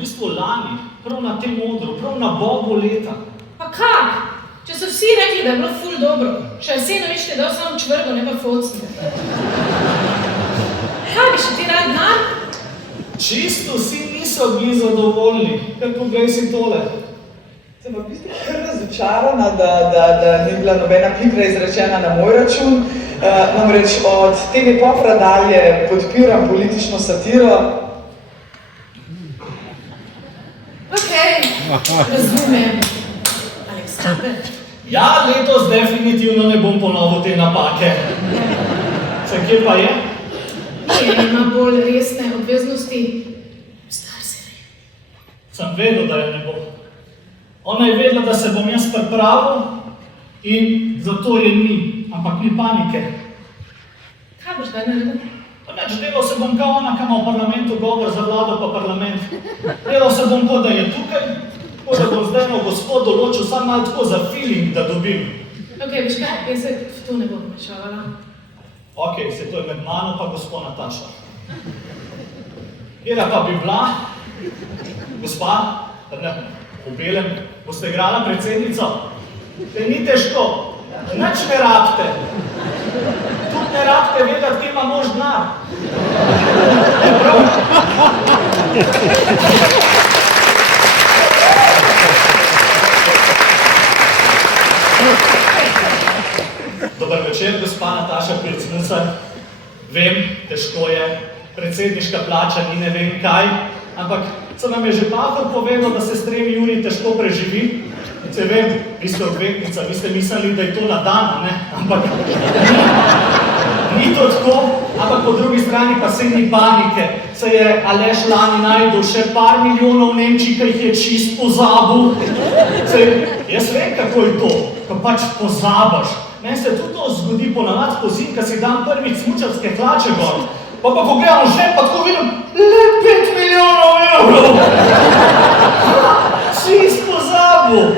bistvu lani, prav na tem odru, prav na bobu leta. Pa kak? Če so vsi rekli, da je bilo ful dobro, še Jasenovič ti je dal samo čvrgo, ne pa focne. Kaj bi še ti rad dan? Čisto vsi niso bili zadovoljni, ker poglej si tole. Sem v bistvu kar razočarana, da ni bila nobena pikra izrečena na moj račun. Namreč od TV Popra dalje podpiram politično satiro. Okej, razumem. Aleksandre? Ja, letos definitivno ne bom ponovil te napake. Se kje pa je? Ima bolj resne obveznosti. Star se ve. Sem vedel, da je ne bo. Ona je vedela, da se bom jaz pripravil in zato je ni, ampak ni panike. Kaj boš zdaj naredil? Neč, delal se bom kao ona, kam v parlamentu govor za vlado pa parlament. Delal se bom, kot da je tukaj, kot da bom zdaj gospod določil sam malo tako za feeling, da dobim. Okej, veš kaj, jaz se v to ne bom vmešavala. Okej, se to je med mano pa gospo Nataša. Kjera pa bi bila, gospa, ne, v belem, boste igrala predsednico? Te ni težko, nič ne rabite. Tudi ne rabite vedeti, kje ima mož denar. Je prav? Dober večer, gospa Nataša Pirc-Musar. Vem, težko je, predsedniška plača ni ne vem kaj, ampak se nam je že Pahor povedal, da se s 3 juni težko preživi. Se vem, vi ste odvetnica, vi ste mislili, da je to na dan, ne? Ampak ni to tako, ampak po drugi strani pa se ni panike. Se je Aleš lani najdel še par milijonov v Nemčiji, ki jih je čist pozabil. Jaz vem, kako je to, ko pač pozabaš. Meni se tudi to zgodi ponavadi pozim, ko si dam prvič smučarske hlače gor. Pa ko gledam žep, pa tako vidim, le 5 milijonov evrov. Čist pozabil.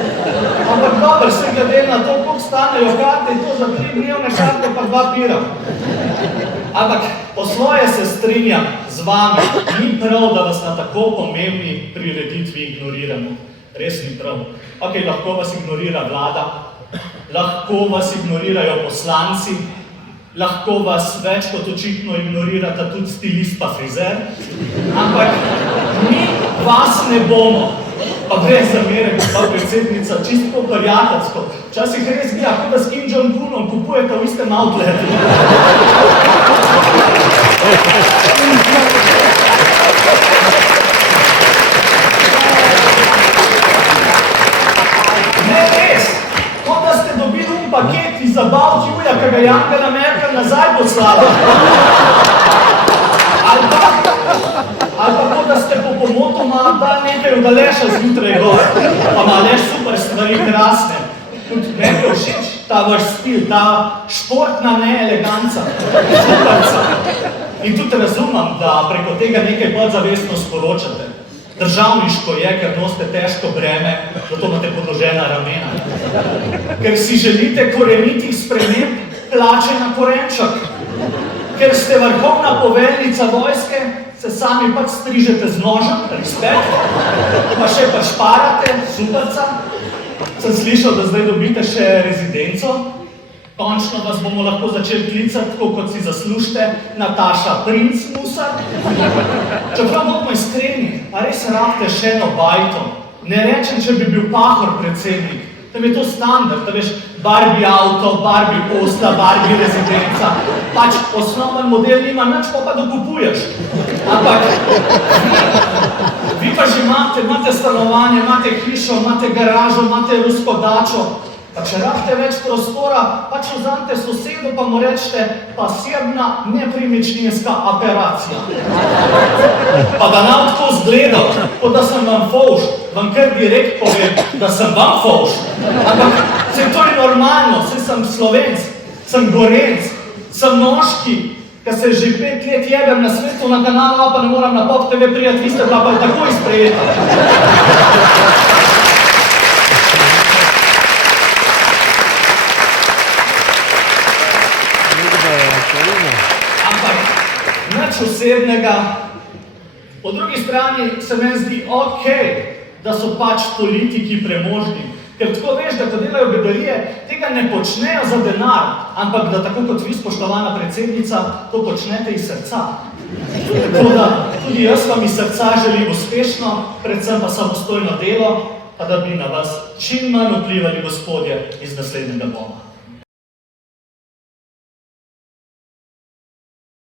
Ampak dober, se glede na to, koliko stanejo karte, to za 3 dnevne karte pa 2 pira. Ampak po svoje se strinjam z vami, ni prav, da vas na tako pomembni prireditvi ignoriramo. Res ni prav. Okej, lahko vas ignorira vlada, lahko vas ignorirajo poslanci, lahko vas več kot očitno ignorirata tudi stilist pa frizer, ampak mi vas ne bomo. Pa brez zamere, gospa predsednica, čisto prijateljsko. Včasih res gleda, kot da s Kim Jong-unom kupujete v istem outletu. Ne res, kot da ste dobili paket iz zabav Julija, ki ga je Angela Merkel nazaj poslala. Ali pa kot da ste po pomotoma dali nekaj od Aleša zjutraj gor. Pa ima Aleš super stvari, krasne. Tudi meni je všeč ta vaš stil, ta športna neeleganca. Superca. In tudi razumem, da preko tega nekaj podzavestno sporočate. Državniško je, ker nosite težko breme, zato imate podložena ramena. Ker si želite korenitih sprememb plače na korenček. Ker ste vrhovna poveljnica vojske, se sami pač strižete z nožem, respekt, pa še pa šparate, superca. Sem slišal, da zdaj dobite še rezidenco. Končno vas bomo lahko začeli klicati, tako kot si zaslužite, Nataša Pirc-Musar. Čeprav bomo iskreni, a res rabite še eno bajto. Ne rečem, če bi bil Pahor predsednik. Tam je to standard, da veš, Barbie avto, Barbie posla, Barbie rezidenca. Pač osnoven model nima nič, pa dokupuješ. Ampak vi pa že imate stanovanje, imate hišo, imate garažo, imate rusko dačo. Pa če rabite več prostora, pač vzamete sosedo, pa mu rečete pasivna nepremičninska operacija. Pa da nam tako zgledal, kot da sem vam fovš, vam kar direkt povem, da sem vam fovš. Ampak se to je normalno, saj sem Slovenc, sem Gorenc, sem moški, ker se že 5 let jebem na svetu na kanalu, pa ne moram na Pop TV prijeti, vi ste pa takoj sprejeti. Ampak nič osebnega, Po drugi strani se meni zdi ok, da so pač politiki premožni, ker tako veš, da ko delajo bedarije, tega ne počnejo za denar, ampak da tako kot vi, spoštovana predsednica, to počnete iz srca. Tako da tudi jaz vam iz srca želim uspešno, predvsem pa samostojno delo, pa da bi na vas čim manj vplivali gospodje iz naslednjega doma.